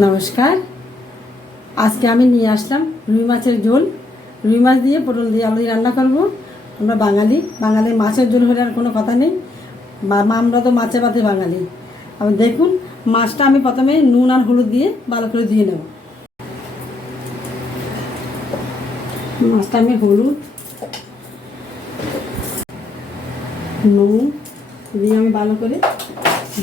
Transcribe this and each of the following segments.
নমস্কার। আজকে আমি নিয়ে আসলাম রুই মাছের ঝোল। রুই মাছ দিয়ে পটল দিয়ে আলু দিয়ে রান্না করব। আমরা বাঙালি, মাছের ঝোল হলে আর কোনো কথা নেই। আমরা তো মাছে ভাতে বাঙালি। আবার দেখুন, মাছটা আমি প্রথমে নুন আর হলুদ দিয়ে ভালো করে ধুয়ে নেব। মাছটা আমি হলুদ নুন দিয়ে আমি ভালো করে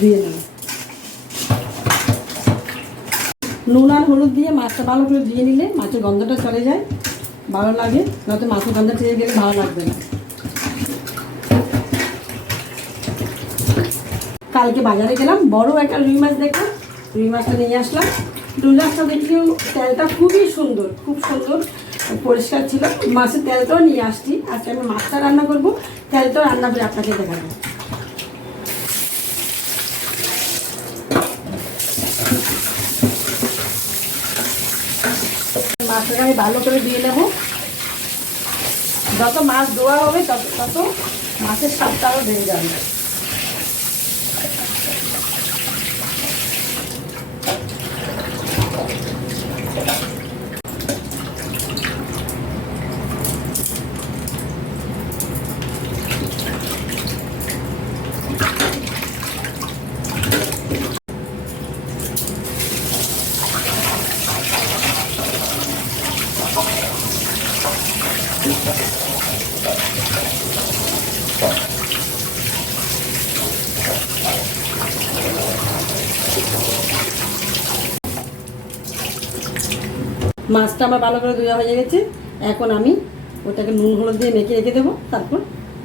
ধুয়ে নেব। নুন আর হলুদ দিয়ে মাছটা ভালো করে ধুয়ে নিলে মাছের গন্ধটা চলে যায়, ভালো লাগে। নয়তো মাছের গন্ধ ছেড়ে গেলে ভালো লাগবে না। কালকে বাজারে গেলাম, বড় একটা রুই মাছ দেখলাম, রুই মাছটা নিয়ে আসলাম। রুই মাছটা দেখলেও তেলটা খুবই সুন্দর, খুব সুন্দর পরিষ্কার ছিল। মাছের তেলটাও নিয়ে আসছি। আজকে আমি মাছটা রান্না করবো, তেলটাও রান্না করে আপনাকে দেখাবো। মাছটাকে আমি ভালো করে দিয়ে নেব। যত মাছ ধোয়া হবে তত মাছের স্বাদটা আরও বেড়ে যাবে। মাছটা আমার ভালো করে ধোয়া হয়ে গেছে। এখন আমি ওটাকে নুন হলুদ দিয়ে মেখে রেখে দেবো, তারপর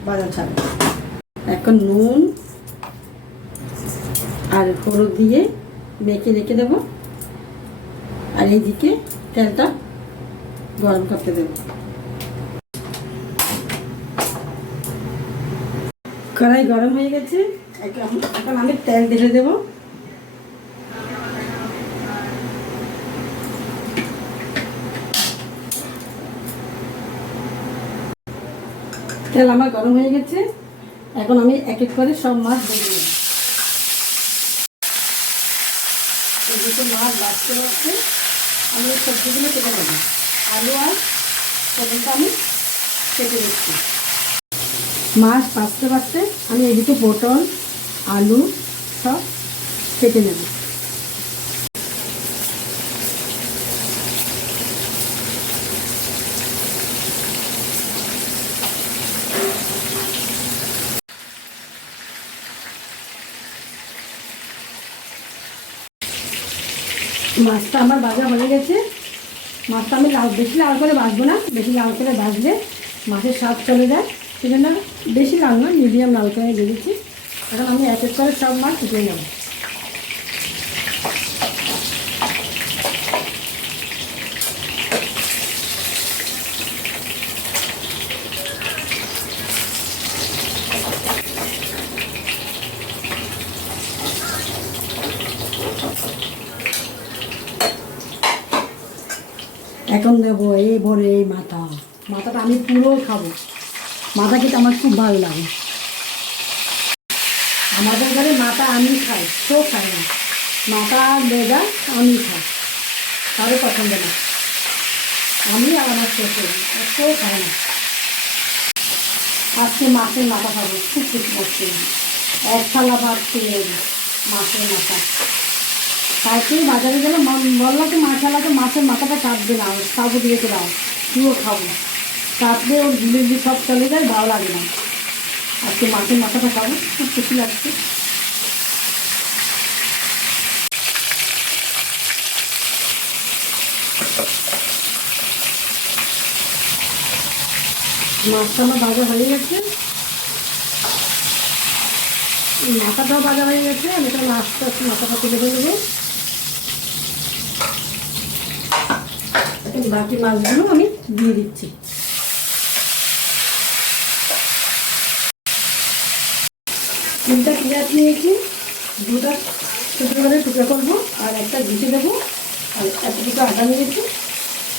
বাজার ছাড়বো। এখন নুন আর হলুদ দিয়ে মেখে রেখে দেবো, আর এইদিকে তেলটা গরম করতে দেবো। কড়াই গরম হয়ে গেছে, এখন আমি তেল ঢেলে দেবো। তেল আমার গরম হয়ে গেছে। এখন আমি এক এক করে সব মাছ দিয়ে দেবো। এই দুটো মাছ বাঁচতে বাঁচতে আমি সবজিগুলো কেটে দেবো। আলু আর পটলটা আমি কেটে দিচ্ছি। মাছ বাঁচতে বাঁচতে আমি এদিকে পটল আলু সব কেটে নেব। মাছটা আমার ভাজা হয়ে গেছে। মাছটা আমি বেশি লাল করে ভাজবো না, বেশি লাল করে ভাজলে মাছের স্বাদ চলে যায়। সেই জন্য বেশি লাল না, মিডিয়াম লাল করে ভেজেছি। এখন আমি এক এক করে সব মাছ উঠিয়ে নেব। এখন দেবো এই ভরে এই মাথাটা আমি পুরো খাবো। মাথা খেতে আমার খুব ভালো লাগে। আমাদের ঘরে মাথা আমি খাই, কেউ খাই না। মাথা লেজা আমি খাই, কারো পছন্দ না। আমি আর আমার শ্বশুর, কেউ খাই না। আজকে মাছের মাথা খাবো, খুব খুশি করছি। এক থালা ভাত খেয়ে মাছের মাথা। তাই বাজারে গেলে বললো তো মাছালাকে মাছের মাথাটা কাটবে না, সাবু দিয়ে দাও, পুরো খাবো। কাটলে ওর গুলি সব চলে যায়, ভালো লাগে না। আজকে মাছের মাথাটা খাবো, খুব খুশি লাগছে। মাছটা আমার ভাজা হয়ে গেছে, মাথাটাও ভাজা হয়ে গেছে। আমি তাহলে আস্তে আস্তে মাথাটা তুলে দেবো। বাকি মাছগুলো আমি দিয়ে দিচ্ছি। তিনটা পেঁয়াজ নিয়েছি, দুটা ছোটো করে টুকরো করবো, আর একটা ঘুষে দেবো। আর এতটুকু আদা নিয়েছি,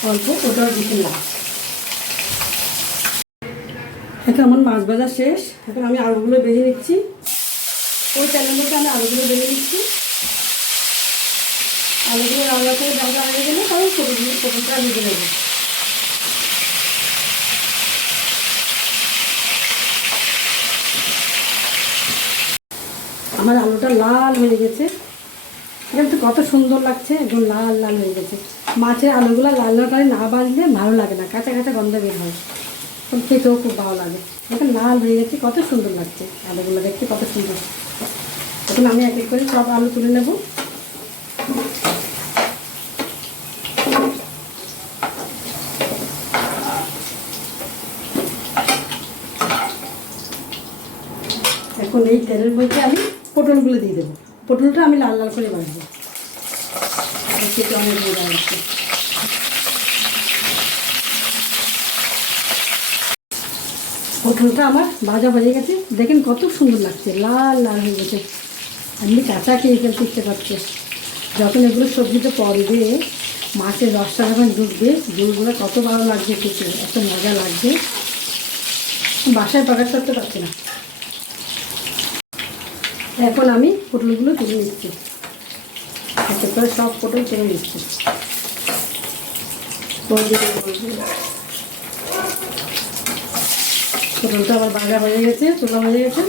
অল্প, ওটাও ঘুষে নেব। এখন আমার মাছ ভাজা শেষ। এখন আমি আলুগুলো ভেজে নিচ্ছি। ওই তেলের মধ্যে আমি আলুগুলো ভেজে নিচ্ছি। আলুগুলো লাল লাল করে ভাজা হয়ে গেলে তবে পটলটা ভেজে নেবো। আমার আলুটা লাল হয়ে গেছে, এখানে তো কত সুন্দর লাগছে, একদম লাল লাল হয়ে গেছে। মাছের আলুগুলো লাল লাল করে না ভাজলে ভালো লাগে না, কাঁচা কাঁচা গন্ধ বের হয়, খেতেও খুব ভালো লাগে। এখন লাল হয়ে গেছে, কত সুন্দর লাগছে আলুগুলো দেখতে, কত সুন্দর। এখন আমি এক এক করে সব আলু তুলে নেব। এখন এই তেলের মধ্যে আমি পটলগুলো দিয়ে দেবো। পটলটা আমি লাল লাল করে ভাজবো, খেতে অনেক মজা লাগছে। পটলটা আমার ভাজা হয়ে গেছে, দেখেন কত সুন্দর লাগছে, লাল লাল হয়ে গেছে। আপনি কাঁচা খেয়ে ফেলতে ইচ্ছে করছে। যখন এগুলো সবজিতে পড়বে, মাছের রসটা যখন ঢুকবে, ঝোলগুলো কত ভালো লাগছে খেতে, এত মজা লাগছে, বাসায় প্রকাশ করতে পারছি না। এখন আমি পটলগুলো তুলে নিচ্ছি, এতে করে সব পটল তুলে নিচ্ছি। পটলটা আবার ভাজা হয়ে গেছে, তোলা হয়ে গেছে।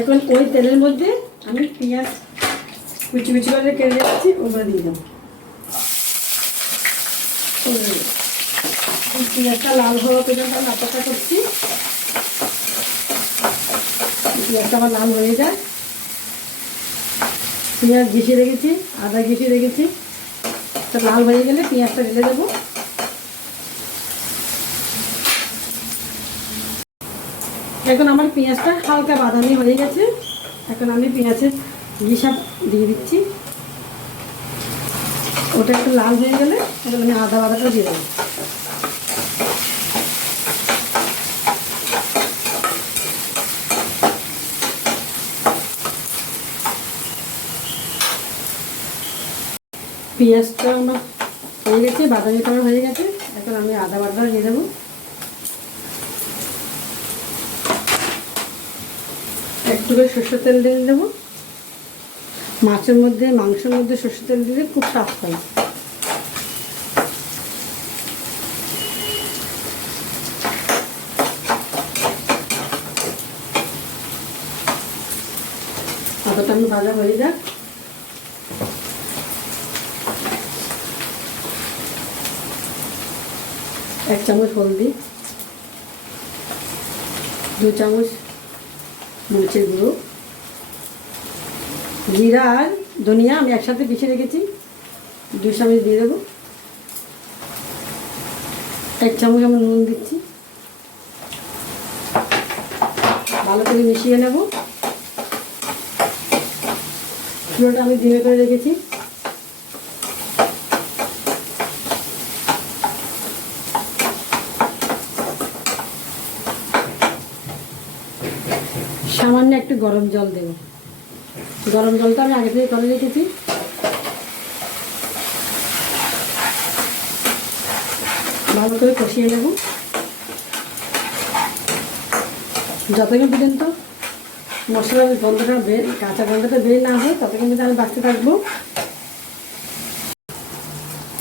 এখন ওই তেলের মধ্যে আমি পেঁয়াজ কুচি কুচি করে কেটে যাচ্ছি, ওগুলো দিয়ে দেবো। পেঁয়াজটা লাল হওয়া পর্যন্ত আমি অপেক্ষা করছি। পেঁয়াজটা আবার লাল হয়ে যায়, পেঁয়াজ ঘিষে রেখেছি, আদা ঘিষে রেখেছি, তা লাল হয়ে গেলে পেঁয়াজটা ঢেলে দেবো। এখন আমার পেঁয়াজটা হালকা বাদামি হয়ে গেছে, এখন আমি পেঁয়াজের ঘিসা দিয়ে দিচ্ছি। ওটা একটু লাল হয়ে গেলে এখন আমি বাদাটা দিয়ে দেবো। পেঁয়াজটা আমার হয়ে গেছে, বাদামি কালার হয়ে গেছে, এখন আমি বাদাটা দিয়ে দেবো। একটু করে সরষের তেল দিয়ে দেবো। মাছের মধ্যে, মাংসের মধ্যে সরষের তেল দিলে খুব স্বাদ পাই। আদাটা আমি ভাজা হয়ে যাক। এক চামচ হলদি, 2 চামচ মরিচের গুঁড়ো, জিরা আর ধনিয়া আমি একসাথে পিষে রেখেছি, 2 চামচ দিয়ে দেবো। 1 চামচ আমি নুন দিচ্ছি, ভালো করে মিশিয়ে নেব। চুলোটা আমি ধিমে করে রেখেছি। সামান্য একটু গরম জল দেব, গরম জলটা আমি আগে থেকে করে রেখেছি। ভালো করে কষিয়ে নেব, যতক্ষণ পর্যন্ত মশলার গন্ধটা কাঁচা গন্ধটা বের না হয় ততক্ষণ পর্যন্ত আমি বাঁচতে থাকবো।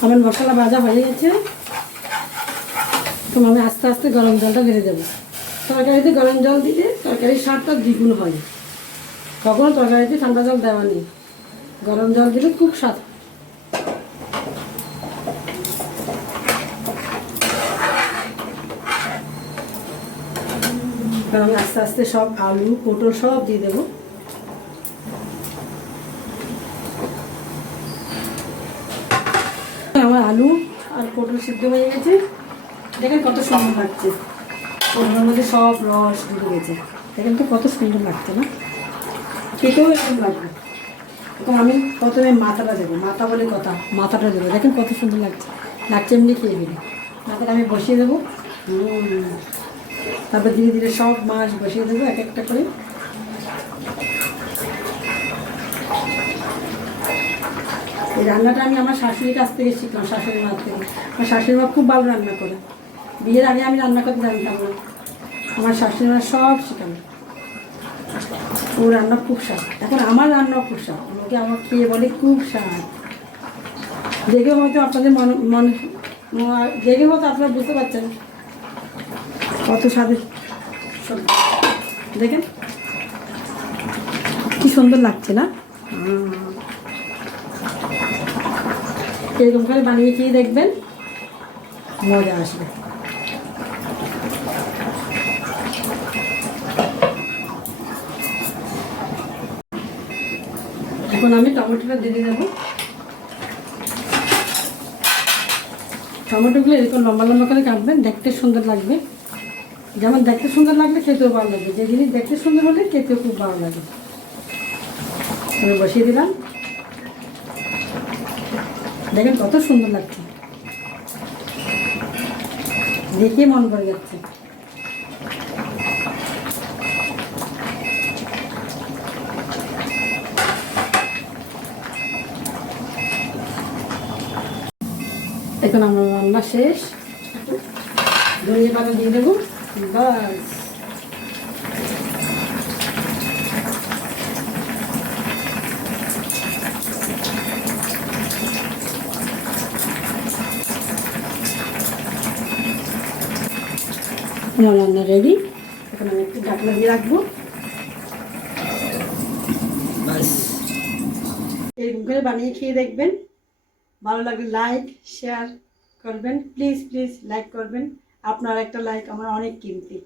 আমার মশলা ভাজা হয়ে গেছে, তো আমি আস্তে আস্তে গরম জলটা ঢেলে দেবো। তরকারিতে গরম জল দিলে তরকারির স্বাদটা দ্বিগুণ হয়। কখনো তরকারিতে ঠান্ডা জল দেওয়া নেই, গরম জল দিলে খুব স্বাদ। আমি আস্তে আস্তে সব আলু পটল সব দিয়ে দেবো। আমার আলু আর পটল সিদ্ধ হয়ে গেছে, দেখেন কত সুন্দর লাগছে, পটলের মধ্যে সব রস ঢুকে গেছে, দেখেন তো কত সুন্দর লাগছে না, খেতেও এরকম লাগবে। এখন আমি প্রথমে মাথাটা দেবো, মাথা বলে কথা, মাথাটা দেবো, দেখেন কত সুন্দর লাগছে, লাগছে এমনি খেয়ে দিলে। মাথাটা আমি বসিয়ে দেবো, তারপর ধীরে ধীরে সব মাছ বসিয়ে দেবো এক একটা করে। এই রান্নাটা আমি আমার শাশুড়ির কাছ থেকে শিখলাম, শাশুড়ি মার থেকে। আমার শাশুড়ি মা খুব ভালো রান্না করে, বিয়ের আগে আমি রান্না করতে জানতাম না, আমার শাশুড়ি মা সব শেখালো। ও রান্না খুব স্বাদ, এখন আমার রান্নাও খুব স্বাদ, আমাকে খেয়ে বলে খুব স্বাদ। দেখে হয়তো আপনাদের মনে দেখে হয়তো আপনারা বুঝতে পারছেন কত স্বাদের সবজি। দেখেন কি সুন্দর লাগছে না? এরকম করে বানিয়ে খেয়ে দেখবেন, মজা আসবে। এখন আমি টমেটোটা দিয়ে দেবো। টমেটোগুলো এরকম লম্বা লম্বা করে কাটবেন, দেখতে সুন্দর লাগবে। যেমন দেখতে সুন্দর লাগবে খেতেও ভালো লাগবে, যে জিনিস দেখতে সুন্দর হলে খেতেও খুব ভালো লাগে। আমি বসিয়ে দিলাম, দেখেন কত সুন্দর লাগছে, দেখে মন ভরে যাচ্ছে। এখন আমার রান্না শেষ, ধনিয়া পাতা দিয়ে দেবো, বাস। আমার রান্না রেডি। এখন আমি একটু ঢাকনা দিয়ে রাখবো, বাস। এরকম করে বানিয়ে খেয়ে দেখবেন, ভালো লাগলে লাইক শেয়ার করবেন, প্লিজ প্লিজ লাইক করবেন। আপনার একটা লাইক আমার অনেক কিমতি।